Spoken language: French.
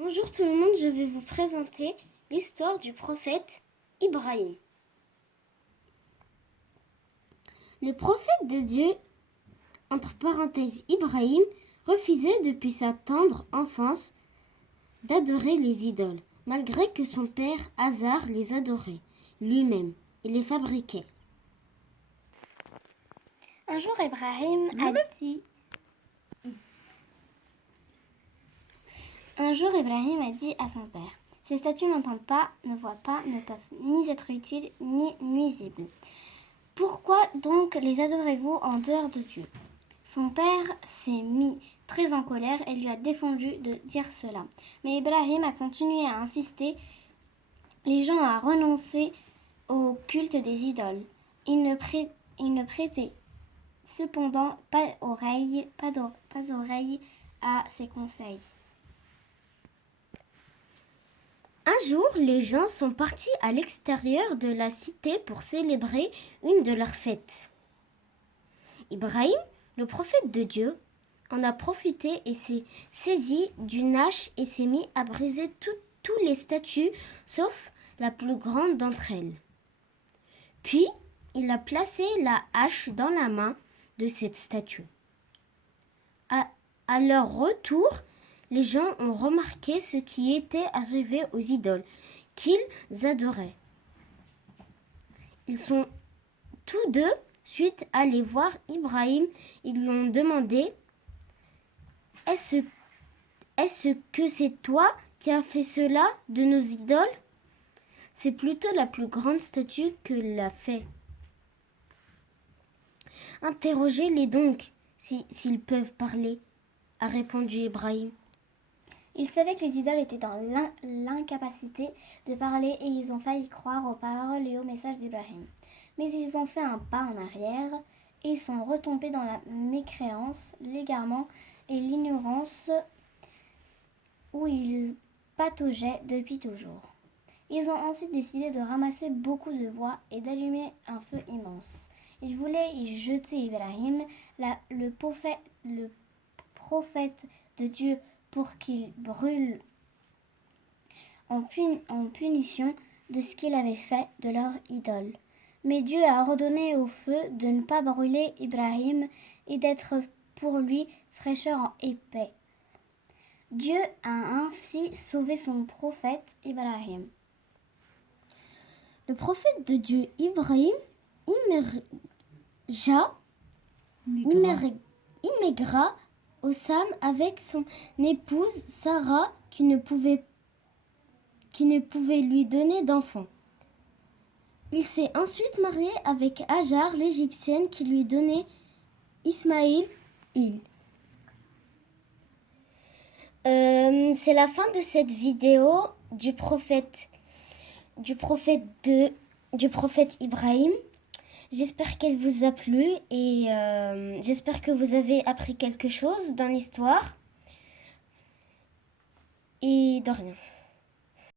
Bonjour tout le monde, je vais vous présenter l'histoire du prophète Ibrahim. Le prophète de Dieu, entre parenthèses Ibrahim, refusait depuis sa tendre enfance d'adorer les idoles, malgré que son père Azar les adorait lui-même et les fabriquait. Un jour, Ibrahim a dit à son père: « Ces statues n'entendent pas, ne voient pas, ne peuvent ni être utiles ni nuisibles. Pourquoi donc les adorez-vous en dehors de Dieu ?» Son père s'est mis très en colère et lui a défendu de dire cela. Mais Ibrahim a continué à insister les gens à renoncer au culte des idoles. Il ne prêtait cependant pas oreille à ses conseils. Un jour, les gens sont partis à l'extérieur de la cité pour célébrer une de leurs fêtes. Ibrahim, le prophète de Dieu, en a profité et s'est saisi d'une hache et s'est mis à briser tous les statues, sauf la plus grande d'entre elles. Puis, il a placé la hache dans la main de cette statue. À leur retour, les gens ont remarqué ce qui était arrivé aux idoles qu'ils adoraient. Ils sont tous deux suite allés voir Ibrahim et lui ont demandé: « Est-ce que c'est toi qui as fait cela de nos idoles ? C'est plutôt la plus grande statue que l'a fait. Interrogez-les donc, s'ils peuvent parler, » a répondu Ibrahim. Ils savaient que les idoles étaient dans l'incapacité de parler et ils ont failli croire aux paroles et aux messages d'Ibrahim. Mais ils ont fait un pas en arrière et sont retombés dans la mécréance, l'égarement et l'ignorance où ils pataugeaient depuis toujours. Ils ont ensuite décidé de ramasser beaucoup de bois et d'allumer un feu immense. Ils voulaient y jeter Ibrahim, le prophète de Dieu, pour qu'il brûle en punition de ce qu'il avait fait de leur idole. Mais Dieu a ordonné au feu de ne pas brûler Ibrahim et d'être pour lui fraîcheur et paix. Dieu a ainsi sauvé son prophète Ibrahim. Le prophète de Dieu Ibrahim immigra au Sam avec son épouse Sarah qui ne pouvait lui donner d'enfant. Il s'est ensuite marié avec Hajar l'Égyptienne qui lui donnait Ismaïl. C'est la fin de cette vidéo du prophète Ibrahim. J'espère qu'elle vous a plu et j'espère que vous avez appris quelque chose dans l'histoire. Et de rien.